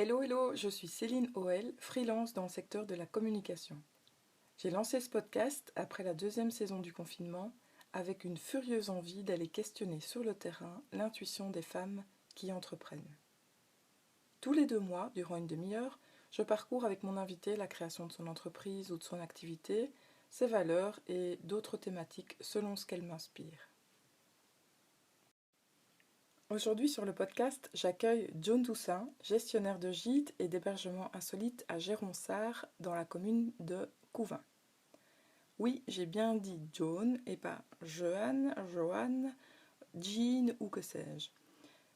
Hello, hello, je suis Céline Oel, freelance dans le secteur de la communication. J'ai lancé ce podcast après la deuxième saison du confinement avec une furieuse envie d'aller questionner sur le terrain l'intuition des femmes qui entreprennent. Tous les 2 mois, durant une demi-heure, je parcours avec mon invité la création de son entreprise ou de son activité, ses valeurs et d'autres thématiques selon ce qu'elle m'inspire. Aujourd'hui sur le podcast, j'accueille Joan Toussaint, gestionnaire de gîtes et d'hébergements insolites à Géronsart, dans la commune de Couvin. Oui, j'ai bien dit Joan et pas Joanne, Jean ou que sais-je.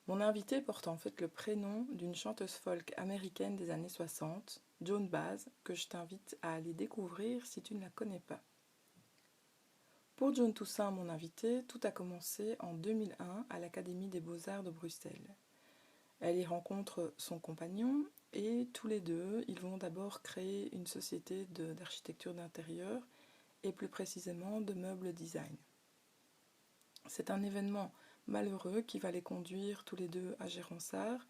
Mon invité porte en fait le prénom d'une chanteuse folk américaine des années 60, Joan Baez, que je t'invite à aller découvrir si tu ne la connais pas. Pour Joan Toussaint, mon invité, tout a commencé en 2001 à l'Académie des Beaux-Arts de Bruxelles. Elle y rencontre son compagnon et tous les deux, ils vont d'abord créer une société d'architecture d'intérieur et plus précisément de meubles design. C'est un événement malheureux qui va les conduire tous les deux à Géronsart,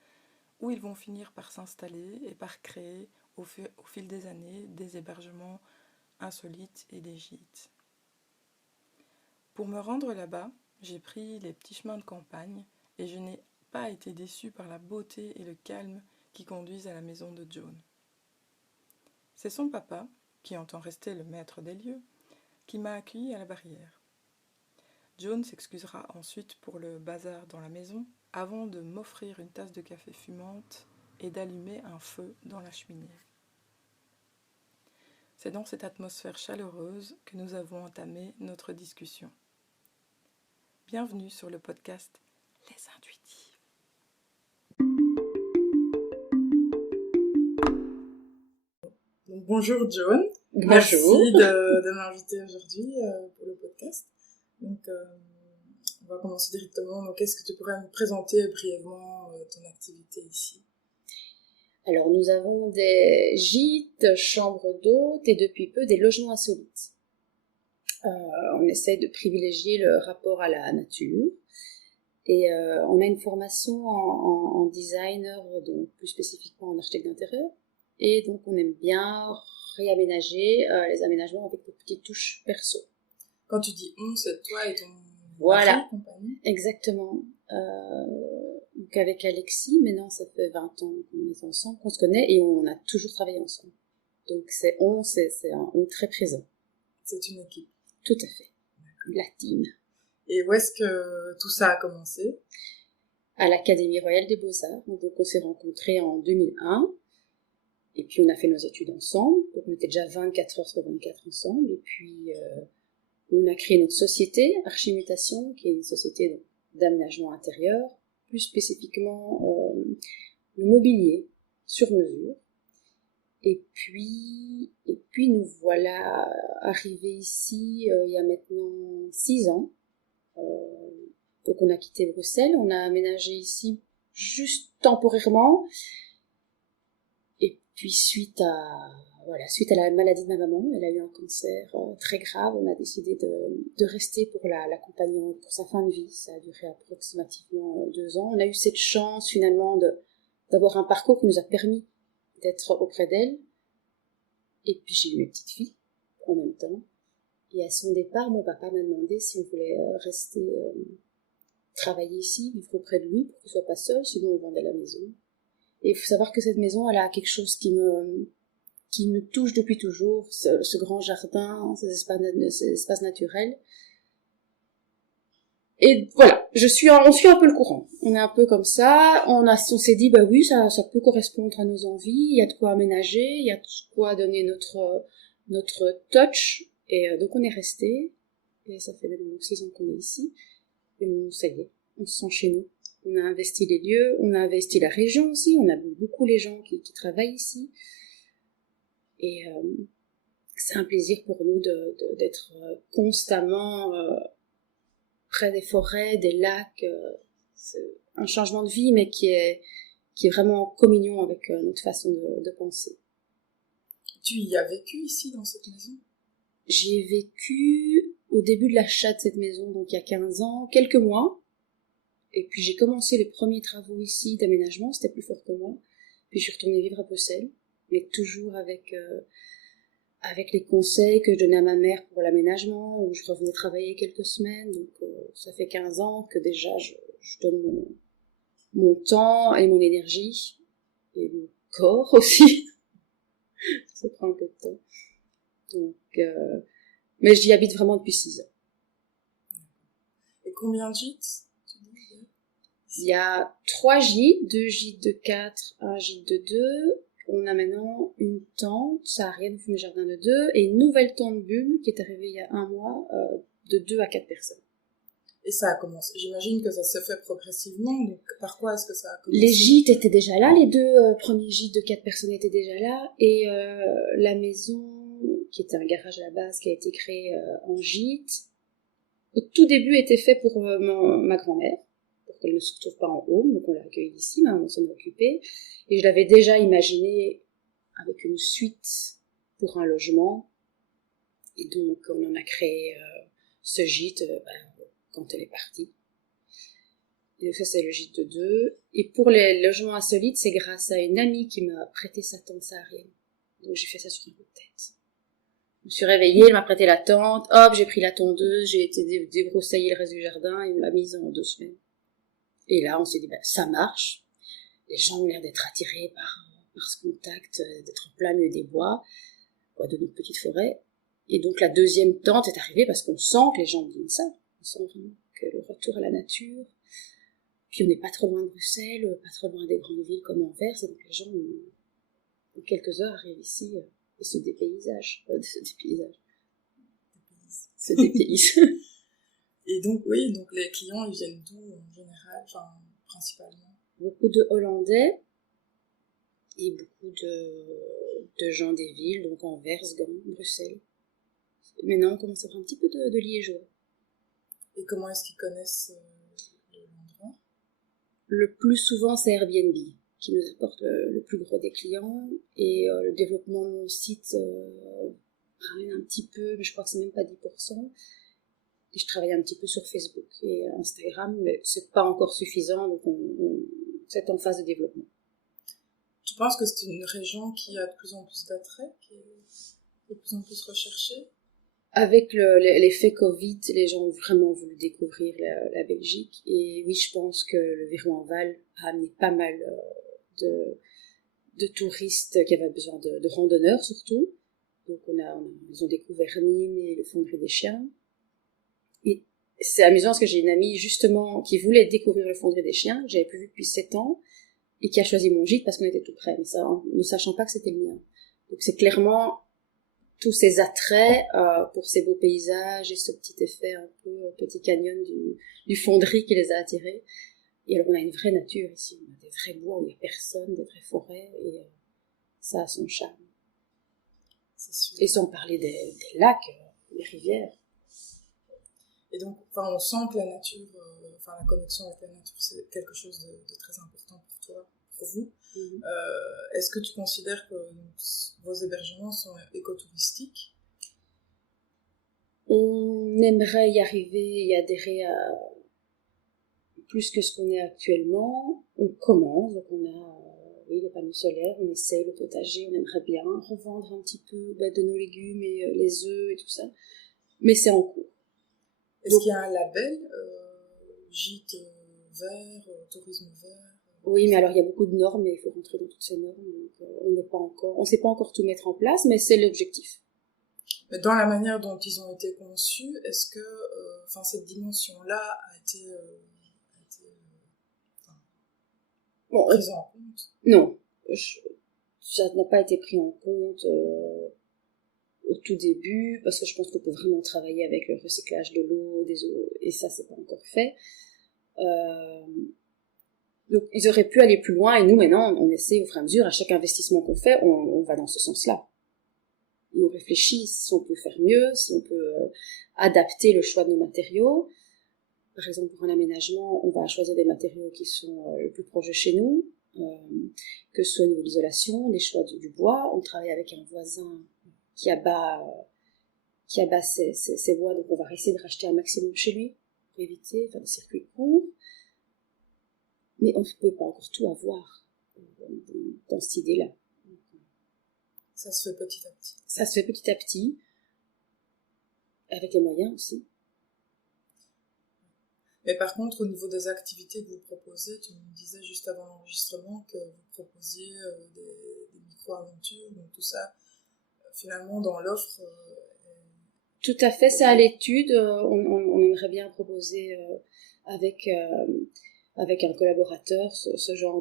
où ils vont finir par s'installer et par créer au fil des années des hébergements insolites et des gîtes. Pour me rendre là-bas, j'ai pris les petits chemins de campagne et je n'ai pas été déçue par la beauté et le calme qui conduisent à la maison de Joan. C'est son papa, qui entend rester le maître des lieux, qui m'a accueilli à la barrière. Joan s'excusera ensuite pour le bazar dans la maison, avant de m'offrir une tasse de café fumante et d'allumer un feu dans la cheminée. C'est dans cette atmosphère chaleureuse que nous avons entamé notre discussion. Bienvenue sur le podcast Les Intuitives. Donc, bonjour Joan. Bonjour. Merci de m'inviter aujourd'hui pour le podcast. Donc, on va commencer directement. Donc, est-ce que tu pourrais me présenter brièvement ton activité ici ? Alors, nous avons des gîtes, chambres d'hôtes et depuis peu des logements insolites. On essaie de privilégier le rapport à la nature et on a une formation en designer, donc plus spécifiquement en architecte d'intérieur. Et donc, on aime bien réaménager les aménagements avec des petites touches perso. Quand tu dis on, c'est toi et ton Voilà, compagnie. Exactement. Donc avec Alexis, maintenant ça fait 20 ans qu'on est ensemble, qu'on se connaît et on a toujours travaillé ensemble. Donc c'est un on très présent. C'est une équipe. Tout à fait. La team. Et où est-ce que tout ça a commencé ? À l'Académie royale des Beaux-Arts. Donc on s'est rencontrés en 2001. Et puis on a fait nos études ensemble. Donc on était déjà 24 heures sur 24 ensemble. Et puis on a créé notre société, Archimutation, qui est une société d'aménagement intérieur, plus spécifiquement le mobilier sur mesure. Et puis nous voilà arrivés ici il y a maintenant 6 ans. Donc on a quitté Bruxelles, on a aménagé ici juste temporairement. Et puis suite à la maladie de ma maman, elle a eu un cancer très grave, on a décidé de rester pour l'accompagner pour sa fin de vie. Ça a duré approximativement 2 ans. On a eu cette chance finalement d'avoir un parcours qui nous a permis d'être auprès d'elle. Et puis j'ai eu mes petites filles en même temps. Et à son départ, mon papa m'a demandé si on voulait rester travailler ici, vivre auprès de lui pour qu'il ne soit pas seul, sinon on vendait la maison. Et il faut savoir que cette maison, elle a quelque chose qui me touche depuis toujours, ce grand jardin, ces espaces naturels. Et voilà, on suit un peu le courant. On est un peu comme ça, on s'est dit, bah oui, ça peut correspondre à nos envies, il y a de quoi aménager, il y a de quoi donner notre touch. Et donc on est resté, et ça fait maintenant 6 ans qu'on est ici, et ça y est, on se sent chez nous. On a investi les lieux, on a investi la région aussi, on a beaucoup les gens qui travaillent ici. Et c'est un plaisir pour nous d'être constamment près des forêts, des lacs. C'est un changement de vie, mais qui est vraiment en communion avec notre façon de penser. Tu y as vécu ici, dans cette maison ? J'y ai vécu au début de l'achat de cette maison, donc il y a 15 ans, quelques mois. Et puis j'ai commencé les premiers travaux ici d'aménagement, c'était plus fort que moi. Puis je suis retournée vivre à Bruxelles, mais toujours avec les conseils que je donnais à ma mère pour l'aménagement, où je revenais travailler quelques semaines. Donc ça fait 15 ans que déjà je donne mon temps et mon énergie, et mon corps aussi. Ça prend un peu de temps. Donc, mais j'y habite vraiment depuis 6 ans. Et combien de gîtes, tu dis? Il y a 3 gîtes, 2 gîtes de 4, un gîte de 2. On a maintenant une tente saharienne fumée jardin de 2 et une nouvelle tente bulle qui est arrivée il y a 1 mois de 2 à 4 personnes. Et ça a commencé. J'imagine que ça se fait progressivement. Donc, par quoi est-ce que ça a commencé? Les gîtes étaient déjà là, les 2 premiers gîtes de 4 personnes étaient déjà là. Et la maison, qui était un garage à la base, qui a été créé en gîte, au tout début était fait pour ma grand-mère, pour qu'elle ne se retrouve pas en haut. Donc on l'a accueillie ici, on s'en est occupé. Et je l'avais déjà imaginé avec une suite pour un logement. Et donc on en a créé ce gîte quand elle est partie. Et donc ça c'est le gîte de 2. Et pour les logements insolites, c'est grâce à une amie qui m'a prêté sa tente saharienne. Donc j'ai fait ça sur un coup de tête. Je me suis réveillée, elle m'a prêté la tente, hop, j'ai pris la tondeuse, j'ai été débroussailler le reste du jardin, et on l'a mise en 2 semaines. Et là on s'est dit, ça marche. Les gens ont l'air d'être attirés par ce contact, d'être en plein milieu des bois, de notre petite forêt. Et donc la deuxième tente est arrivée parce qu'on sent que les gens disent ça. On sent vraiment que le retour à la nature. Puis on n'est pas trop loin de Bruxelles, pas trop loin des grandes villes comme Anvers, et donc les gens, en quelques heures, arrivent ici et se dépaysagent. Se dépaysent. Et donc, oui, donc les clients, ils viennent d'où en général, enfin, principalement? Beaucoup de Hollandais et beaucoup de gens des villes, donc Anvers, Gand, Bruxelles. Maintenant, on commence à avoir un petit peu de Liégeois. Et comment est-ce qu'ils connaissent l'endroit? Le plus souvent, c'est Airbnb qui nous apporte le plus gros des clients. Et le développement de mon site ramène un petit peu, mais je crois que c'est même pas 10%. Et je travaille un petit peu sur Facebook et Instagram, mais c'est pas encore suffisant, donc c'est en phase de développement. Tu penses que c'est une région qui a de plus en plus d'attrait, qui est de plus en plus recherchée? Avec l'effet Covid, les gens ont vraiment voulu découvrir la Belgique. Et oui, je pense que le Virou en Val a amené pas mal de touristes qui avaient besoin de randonneurs surtout. Donc ils ont découvert Nîmes et le Fonderie des Chiens. Et c'est amusant parce que j'ai une amie justement qui voulait découvrir le Fonderie des Chiens, que j'avais plus vu depuis 7 ans, et qui a choisi mon gîte parce qu'on était tout près, mais ça, ne sachant pas que c'était le mien. Donc c'est clairement tous ces attraits pour ces beaux paysages et ce petit effet un peu petit canyon du Fonderie qui les a attirés. Et alors on a une vraie nature ici, on a des vrais bois où il n'y a personne, des vraies forêts, et ça a son charme. C'est sûr. Et sans parler des lacs, des rivières. Et donc, on sent que la nature, la connexion avec la nature, c'est quelque chose de très important pour toi, pour vous. Mm-hmm. Est-ce que tu considères que vos hébergements sont écotouristiques? On aimerait y arriver et adhérer à plus que ce qu'on est actuellement. On commence, donc on a les panneaux solaires, on essaye le potager, on aimerait bien revendre un petit peu de nos légumes et les œufs et tout ça, mais c'est en cours. Est-ce qu'il y a un label gîte vert, tourisme vert? Oui, mais alors il y a beaucoup de normes et il faut rentrer dans toutes ces normes, donc on ne sait pas encore tout mettre en place, mais c'est l'objectif. Mais dans la manière dont ils ont été conçus, est-ce que cette dimension-là a été prise en compte? Non, ça n'a pas été pris en compte au tout début, parce que je pense qu'on peut vraiment travailler avec le recyclage de l'eau, des eaux, et ça c'est pas encore fait. Donc ils auraient pu aller plus loin, et nous maintenant on essaie au fur et à mesure, à chaque investissement qu'on fait, on va dans ce sens-là. Et on réfléchit si on peut faire mieux, si on peut adapter le choix de nos matériaux. Par exemple, pour un aménagement, on va choisir des matériaux qui sont le plus proches de chez nous, que ce soit au niveau de l'isolation, les choix du bois. On travaille avec un voisin qui abat ses bois, donc on va essayer de racheter un maximum chez lui pour éviter, faire des circuits courts. Mais on ne peut pas encore tout avoir. dans cette idée-là. Ça se fait petit à petit. Ça se fait petit à petit, avec les moyens aussi. Mais par contre, au niveau des activités que vous proposez, tu me disais juste avant l'enregistrement que vous proposiez des micro-aventures, donc tout ça, finalement, dans l'offre... Tout à fait, c'est à l'étude. On aimerait bien proposer avec un collaborateur ce genre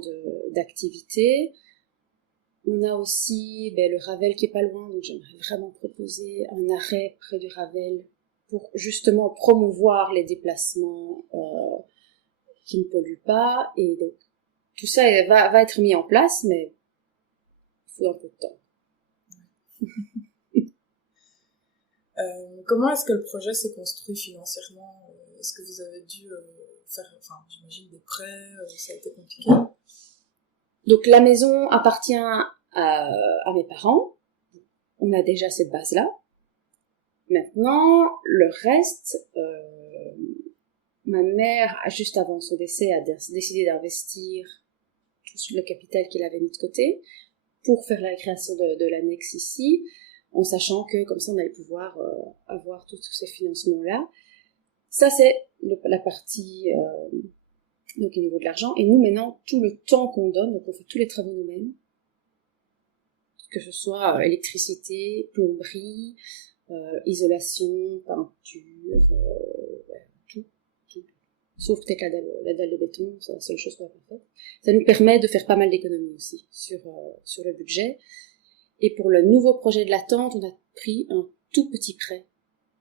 d'activité. On a aussi le Ravel qui est pas loin, donc j'aimerais vraiment proposer un arrêt près du Ravel pour justement promouvoir les déplacements qui ne polluent pas. Et donc tout ça va être mis en place, mais il faut un peu de temps. Comment est-ce que le projet s'est construit financièrement? Est-ce que vous avez dû faire, j'imagine, des prêts? Ça a été compliqué? Donc la maison appartient à mes parents. On a déjà cette base-là. Maintenant, le reste, ma mère, juste avant son décès, a décidé d'investir tout le capital qu'il avait mis de côté pour faire la création de l'annexe ici, en sachant que comme ça on allait pouvoir avoir tous ces financements-là. Ça c'est la partie donc au niveau de l'argent. Et nous maintenant, tout le temps qu'on donne, donc on fait tous les travaux nous-mêmes, que ce soit électricité, plomberie, isolation, peinture, tout. Sauf peut-être la dalle de béton, c'est la seule chose qu'on n'a pas faite. Ça nous permet de faire pas mal d'économies aussi sur le budget. Et pour le nouveau projet de la tente, on a pris un tout petit prêt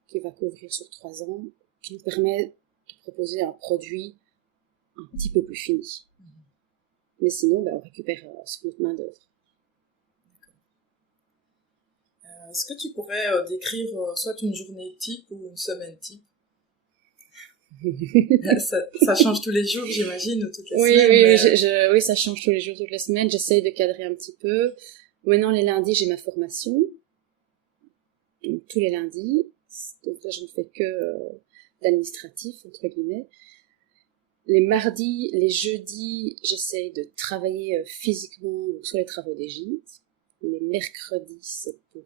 qui va couvrir sur 3 ans, qui nous permet de proposer un produit un petit peu plus fini. Mais sinon, on récupère sur notre main d'œuvre. Est-ce que tu pourrais décrire soit une journée type ou une semaine type? ça change tous les jours, j'imagine, ou toutes les semaines. Oui, ça change tous les jours, toutes les semaines. J'essaye de cadrer un petit peu. Maintenant, les lundis, j'ai ma formation. Donc, tous les lundis. Donc là, je ne fais que d'administratif, entre guillemets. Les mardis, les jeudis, j'essaye de travailler physiquement sur les travaux des gîtes. Les mercredis, c'est pour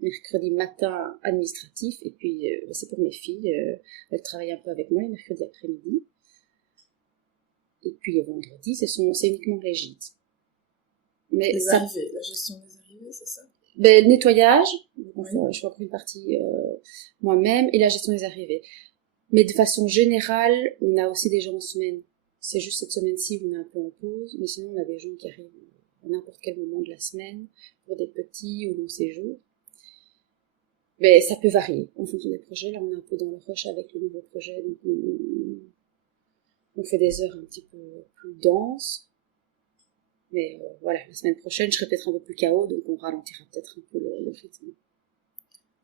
mercredi matin administratif, et puis c'est pour mes filles, elles travaillent un peu avec moi les mercredis après-midi. Et puis les vendredis, c'est uniquement les gîtes. Mais arrivées, la gestion des arrivées, c'est ça? Le nettoyage, je fais encore une partie moi-même, et la gestion des arrivées. Mais de façon générale, on a aussi des gens en semaine. C'est juste cette semaine-ci où on est un peu en pause, mais sinon on a des gens qui arrivent à n'importe quel moment de la semaine pour des petits ou longs séjours. Mais ça peut varier en fonction des projets. Là, on est un peu dans le rush avec le nouveau projet, donc on fait des heures un petit peu plus denses. Mais voilà, la semaine prochaine, je serai peut-être un peu plus KO, donc on ralentira peut-être un peu le rythme.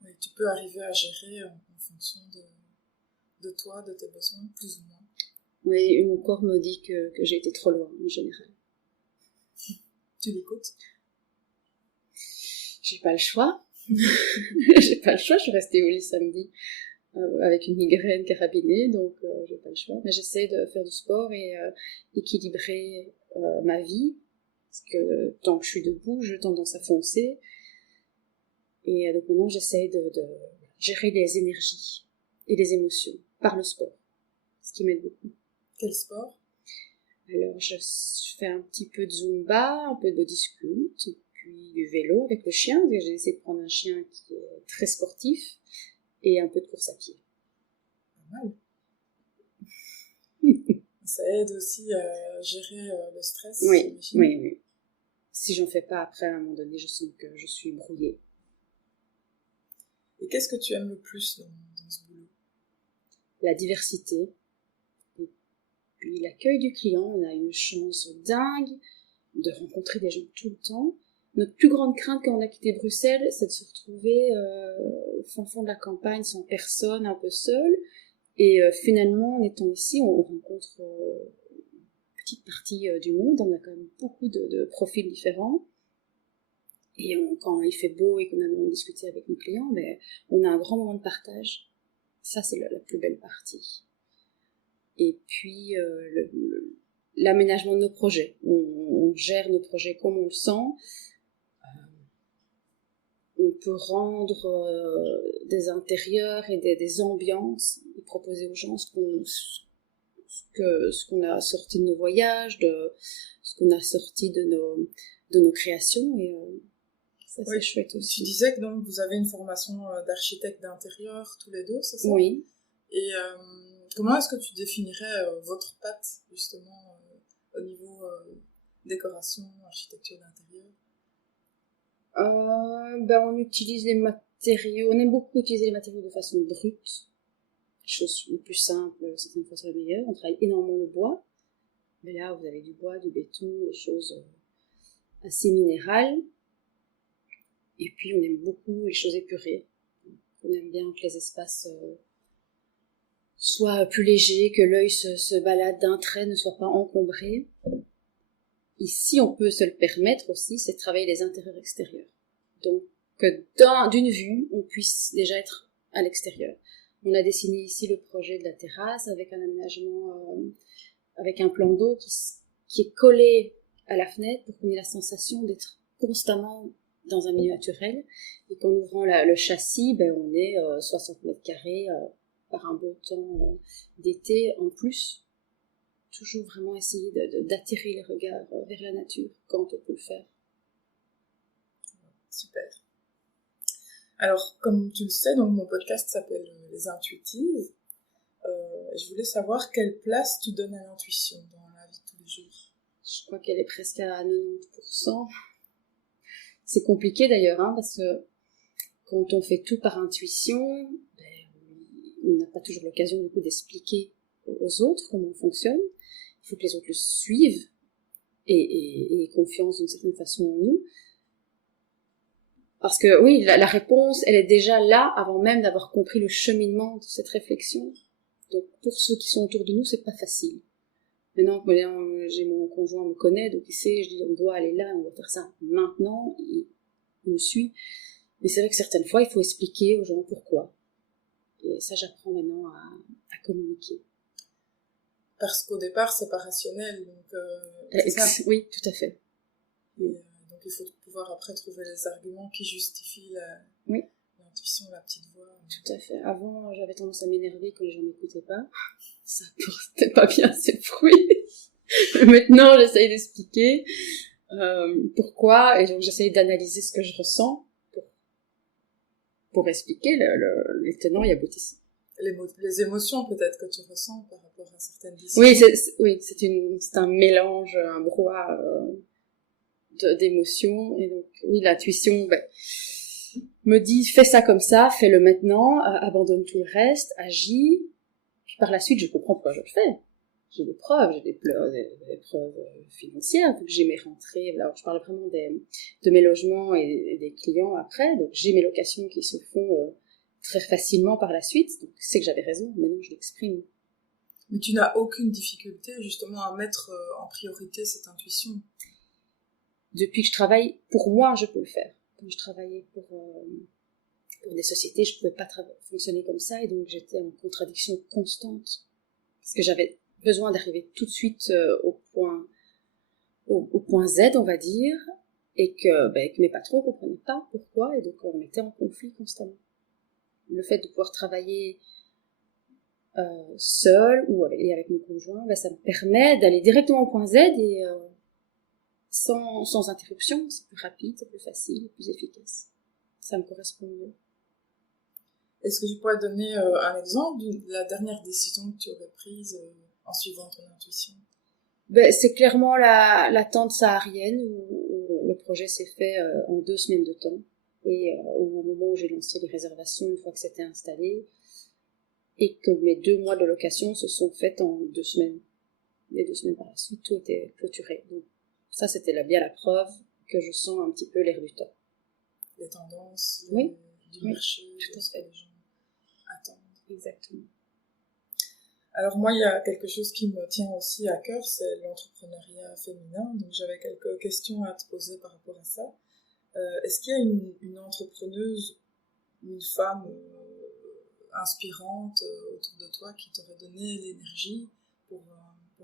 Oui, tu peux arriver à gérer en fonction de toi, de tes besoins, plus ou moins. Oui, mon corps me dit que j'ai été trop loin, en général. Tu l'écoutes? J'ai pas le choix. J'ai pas le choix, je suis restée au lit samedi avec une migraine carabinée, donc j'ai pas le choix. Mais j'essaie de faire du sport et équilibrer ma vie, parce que tant que je suis debout, j'ai tendance à foncer. Et donc maintenant, j'essaie de gérer les énergies et les émotions par le sport, ce qui m'aide beaucoup. Quel sport? Alors, je fais un petit peu de Zumba, un peu de body sculpt, puis du vélo avec le chien, parce que j'ai essayé de prendre un chien qui est très sportif, et un peu de course à pied. Pas mal. Ça aide aussi à gérer le stress. Oui. Si j'en fais pas après, à un moment donné, je sens que je suis brouillée. Et qu'est-ce que tu aimes le plus dans ce boulot? La diversité. Et puis l'accueil du client, on a une chance dingue de rencontrer des gens tout le temps. Notre plus grande crainte quand on a quitté Bruxelles, c'est de se retrouver au fin fond de la campagne, sans personne, un peu seul. Et finalement, en étant ici, on rencontre une petite partie du monde. On a quand même beaucoup de profils différents. Et quand il fait beau et qu'on a le moment de discuter avec nos clients, on a un grand moment de partage. Ça, c'est la plus belle partie. Et puis, l'aménagement de nos projets. On gère nos projets comme on le sent. On peut rendre des intérieurs et des ambiances et proposer aux gens ce qu'on a sorti de nos voyages, ce qu'on a sorti de nos créations. Et ça, c'est chouette aussi. Tu disais que donc, vous avez une formation d'architecte d'intérieur tous les deux, c'est ça? Oui. Et comment est-ce que tu définirais votre patte, justement, au niveau décoration, architecture d'intérieur? On utilise les matériaux, on aime beaucoup utiliser les matériaux de façon brute. Les choses les plus simples, certaines fois sont les meilleures. On travaille énormément le bois. Mais là, vous avez du bois, du béton, des choses assez minérales. Et puis, on aime beaucoup les choses épurées. On aime bien que les espaces soient plus légers, que l'œil se balade d'un trait, ne soit pas encombré. Ici, on peut se le permettre aussi, c'est de travailler les intérieurs extérieurs. Donc, que d'une vue, on puisse déjà être à l'extérieur. On a dessiné ici le projet de la terrasse avec un aménagement, avec un plan d'eau qui est collé à la fenêtre pour qu'on ait la sensation d'être constamment dans un milieu naturel. Et qu'en ouvrant le châssis, on est 60 mètres carrés par un beau temps d'été en plus. Toujours vraiment essayer d'attirer les regards vers la nature quand on peut le faire. Super. Alors, comme tu le sais, donc mon podcast s'appelle Les Intuitives. Je voulais savoir quelle place tu donnes à l'intuition dans la vie de tous les jours. Je crois qu'elle est presque à 90%. C'est compliqué d'ailleurs, parce que quand on fait tout par intuition, on n'a pas toujours l'occasion du coup d'expliquer aux autres comment on fonctionne. Il faut que les autres le suivent et aient confiance d'une certaine façon en nous. Parce que oui, la réponse, elle est déjà là avant même d'avoir compris le cheminement de cette réflexion. Donc pour ceux qui sont autour de nous, c'est pas facile. Maintenant que j'ai mon conjoint me connaît, donc il sait, je dis on doit aller là, on doit faire ça maintenant, il me suit. Mais c'est vrai que certaines fois, il faut expliquer aux gens pourquoi. Et ça, j'apprends maintenant à communiquer. Parce qu'au départ, c'est pas rationnel, donc oui, tout à fait. Et, donc il faut pouvoir après trouver les arguments qui justifient l'intuition, la petite voix. Tout à fait. Avant, j'avais tendance à m'énerver quand les gens m'écoutaient pas. Ça portait pas bien ses fruits. Maintenant, j'essaye d'expliquer pourquoi, et donc j'essaye d'analyser ce que je ressens pour expliquer les tenants et aboutissants. Les émotions peut-être que tu ressens par rapport à certaines décisions. Oui, c'est un mélange, un brouhaha d'émotions. Et donc, oui, l'intuition me dit fais ça comme ça, fais-le maintenant, abandonne tout le reste, agis. Puis par la suite, je comprends pourquoi je le fais. J'ai des preuves, j'ai des preuves financières, donc j'ai mes rentrées. Alors, je parle vraiment de mes logements et des clients après. Donc, j'ai mes locations qui se font très facilement par la suite. Donc, c'est que j'avais raison, maintenant je l'exprime. Mais tu n'as aucune difficulté justement à mettre en priorité cette intuition. Depuis que je travaille pour moi, je peux le faire. Quand je travaillais pour des sociétés, je pouvais pas fonctionner comme ça, et donc j'étais en contradiction constante parce que j'avais besoin d'arriver tout de suite au point Z, on va dire, et que mes patrons comprenaient pas pourquoi, et donc on était en conflit constamment. Le fait de pouvoir travailler seul et avec mon conjoint, ça me permet d'aller directement au point Z et sans interruption. C'est plus rapide, c'est plus facile, plus efficace. Ça me correspond mieux. Est-ce que tu pourrais donner un exemple de la dernière décision que tu aurais prise en suivant ton intuition? C'est clairement la tente saharienne où le projet s'est fait en 2 semaines de temps. Et au moment où j'ai lancé les réservations, une fois que c'était installé, et que mes 2 mois de location se sont faites en 2 semaines. Les 2 semaines par la suite, tout était clôturé. Donc ça, c'était bien la preuve que je sens un petit peu l'air du temps. Les tendances du marché, tout à fait. Les gens attendent. Exactement. Alors moi, il y a quelque chose qui me tient aussi à cœur, c'est l'entrepreneuriat féminin. Donc j'avais quelques questions à te poser par rapport à ça. Est-ce qu'il y a une entrepreneuse, une femme inspirante autour de toi qui t'aurait donné l'énergie pour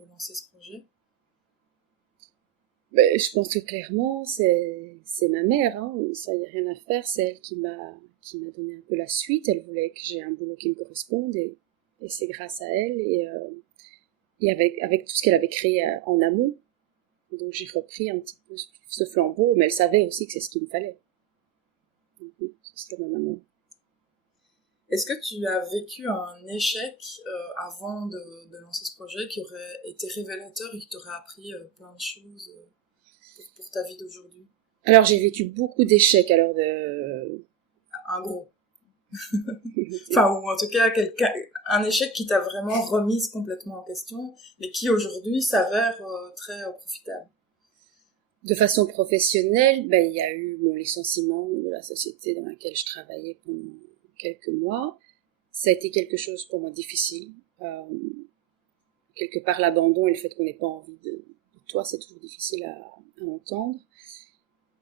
lancer ce projet? Ben, je pense que clairement, c'est ma mère, hein. Ça, y a rien à faire. C'est elle qui m'a donné un peu la suite. Elle voulait que j'ai un boulot qui me corresponde et c'est grâce à elle et avec tout ce qu'elle avait créé en amont. Donc j'ai repris un petit peu ce flambeau, mais elle savait aussi que c'est ce qu'il me fallait. Donc oui, ce serait ma maman. Est-ce que tu as vécu un échec avant de lancer ce projet qui aurait été révélateur et qui t'aurait appris plein de choses pour ta vie d'aujourd'hui? Alors j'ai vécu beaucoup d'échecs, alors de... Un gros. Enfin, ou en tout cas, un échec qui t'a vraiment remise complètement en question, mais qui aujourd'hui s'avère très profitable. De façon professionnelle, ben, il y a eu mon licenciement de la société dans laquelle je travaillais pendant quelques mois. Ça a été quelque chose pour moi difficile. Quelque part, l'abandon et le fait qu'on n'ait pas envie de toi, c'est toujours difficile à entendre.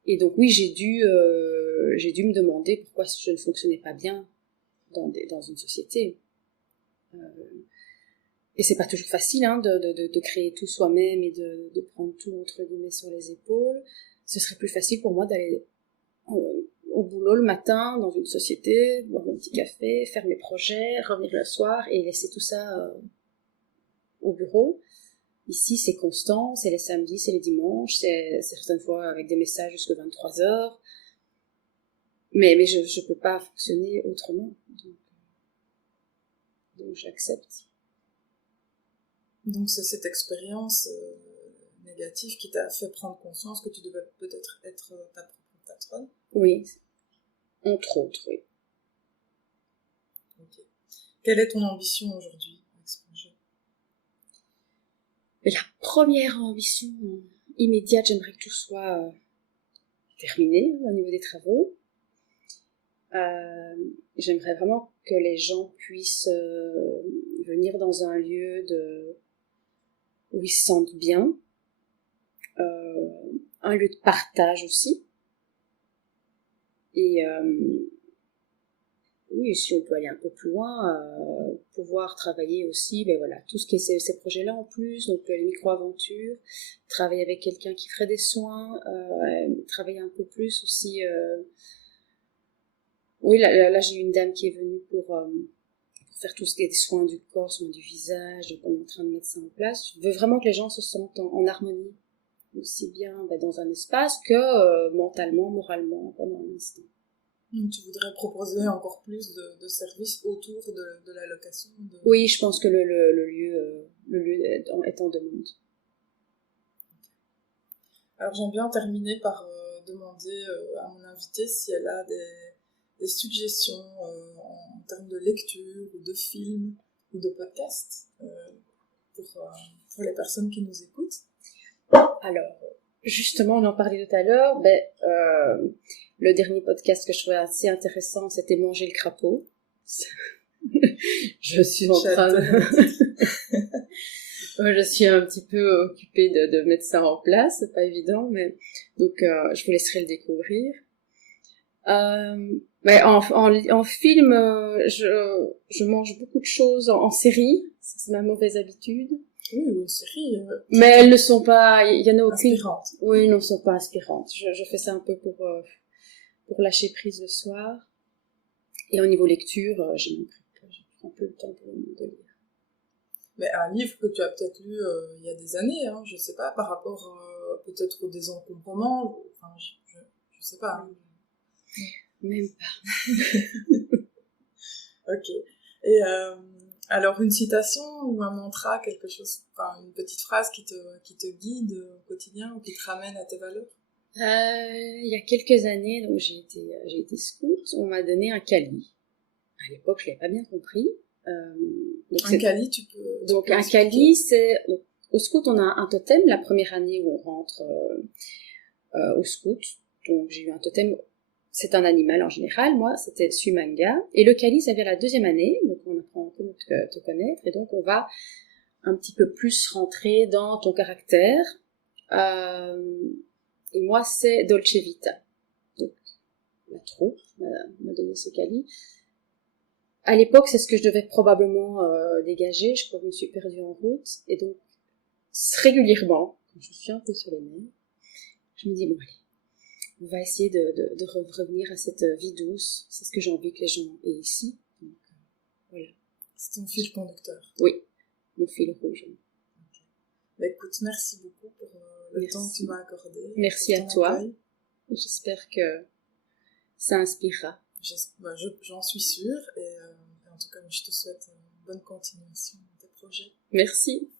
Et donc oui, j'ai dû me demander pourquoi je ne fonctionnais pas bien dans une société. Et c'est pas toujours facile hein, de créer tout soi-même et de prendre tout entre guillemets sur les épaules. Ce serait plus facile pour moi d'aller au boulot le matin dans une société, boire mon petit café, faire mes projets, revenir le soir et laisser tout ça au bureau. Ici, c'est constant, c'est les samedis, c'est les dimanches, c'est certaines fois avec des messages jusqu'à 23h. Mais je peux pas fonctionner autrement. Donc j'accepte. Donc c'est cette expérience négative qui t'a fait prendre conscience que tu devais peut-être être ta propre patronne. Oui, entre autres, oui. Okay. Quelle est ton ambition aujourd'hui avec ce projet? La première ambition immédiate, j'aimerais que tout soit terminé au niveau des travaux. J'aimerais vraiment que les gens puissent venir dans un lieu où ils se sentent bien, un lieu de partage aussi. Et oui, si on peut aller un peu plus loin, pouvoir travailler aussi, ben voilà, tout ce qui est ces projets-là en plus, donc les micro-aventures, travailler avec quelqu'un qui ferait des soins, travailler un peu plus aussi. Oui, là j'ai une dame qui est venue pour faire tout ce qui est des soins du corps, soins du visage, donc on est en train de mettre ça en place. Je veux vraiment que les gens se sentent en harmonie, aussi bien dans un espace que mentalement, moralement, pendant un instant. Donc tu voudrais proposer encore plus de services autour de la location Oui, je pense que le lieu est en demande. Alors j'aime bien terminer par demander à mon invitée si elle a des suggestions en termes de lecture ou de films ou de podcasts pour les personnes qui nous écoutent. Alors, justement, on en parlait tout à l'heure, le dernier podcast que je trouvais assez intéressant, c'était Manger le crapaud. Je suis en train je suis un petit peu occupée de mettre ça en place, c'est pas évident, mais donc je vous laisserai le découvrir. Mais en film, je mange beaucoup de choses en série, c'est ma mauvaise habitude. Oui, ou une série. Mais elles ne sont pas, il y en a aucune. Inspirantes. Oui, non, sont pas inspirantes. Je fais ça un peu pour lâcher prise le soir. Et au niveau lecture, je prends un peu le temps de lire. Mais un livre que tu as peut-être lu il y a des années, hein, je sais pas, par rapport peut-être au désencombrement, enfin, je sais pas. Hein. Même pas. Ok. Et alors une citation ou un mantra, quelque chose, enfin une petite phrase qui te guide au quotidien ou qui te ramène à tes valeurs? Il y a quelques années, donc j'ai été scout, on m'a donné un cali. À l'époque, je l'avais pas bien compris. Donc un cali, tu peux. Donc un cali, c'est au scout, on a un totem la première année où on rentre au scout. Donc j'ai eu un totem. C'est un animal en général, moi c'était Sumanga, et le cali ça vient la deuxième année, donc on apprend un peu à te connaître, et donc on va un petit peu plus rentrer dans ton caractère, et moi c'est Dolce Vita, donc la troupe m'a donné ce cali. À l'époque c'est ce que je devais probablement dégager, je me suis perdue en route, et donc régulièrement, quand je suis un peu sur les nerfs, je me dis, bon, allez, on va essayer de revenir à cette vie douce. C'est ce que j'ai envie que les gens aient ici. Donc, voilà. C'est ton fil conducteur. Oui, mon fil rouge. Okay. Bah, écoute, merci beaucoup pour le temps que tu m'as accordé. Merci à toi. Accueil. J'espère que ça inspirera. J'en suis sûre. Et en tout cas, je te souhaite une bonne continuation de tes projets. Merci.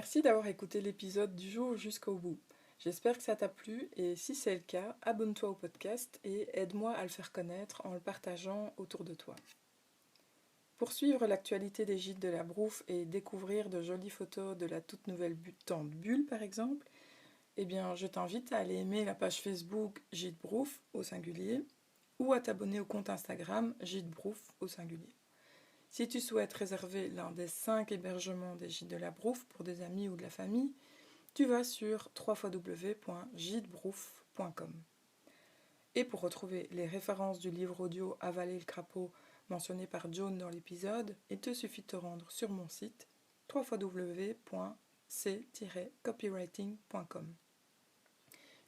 Merci d'avoir écouté l'épisode du jour jusqu'au bout. J'espère que ça t'a plu et si c'est le cas, abonne-toi au podcast et aide-moi à le faire connaître en le partageant autour de toi. Pour suivre l'actualité des gîtes de la Brouffe et découvrir de jolies photos de la toute nouvelle tente Bulle par exemple, eh bien je t'invite à aller aimer la page Facebook Gîte Brouffe au singulier ou à t'abonner au compte Instagram Gîte Brouffe au singulier. Si tu souhaites réserver l'un des 5 hébergements des gîtes de la Brouffe pour des amis ou de la famille, tu vas sur www.gitebrouffe.com. Et pour retrouver les références du livre audio Avaler le crapaud mentionné par John dans l'épisode, il te suffit de te rendre sur mon site www.c-copywriting.com.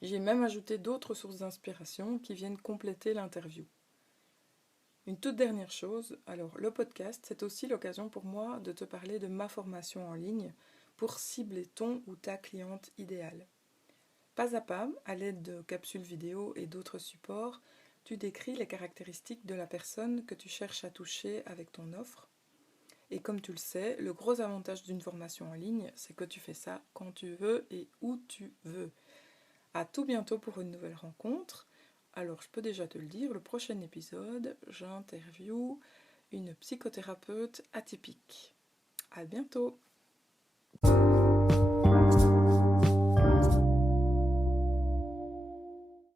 J'ai même ajouté d'autres sources d'inspiration qui viennent compléter l'interview. Une toute dernière chose, alors le podcast, c'est aussi l'occasion pour moi de te parler de ma formation en ligne pour cibler ton ou ta cliente idéale. Pas à pas, à l'aide de capsules vidéo et d'autres supports, tu décris les caractéristiques de la personne que tu cherches à toucher avec ton offre. Et comme tu le sais, le gros avantage d'une formation en ligne, c'est que tu fais ça quand tu veux et où tu veux. À tout bientôt pour une nouvelle rencontre. Alors, je peux déjà te le dire, le prochain épisode, j'interviewe une psychothérapeute atypique. À bientôt!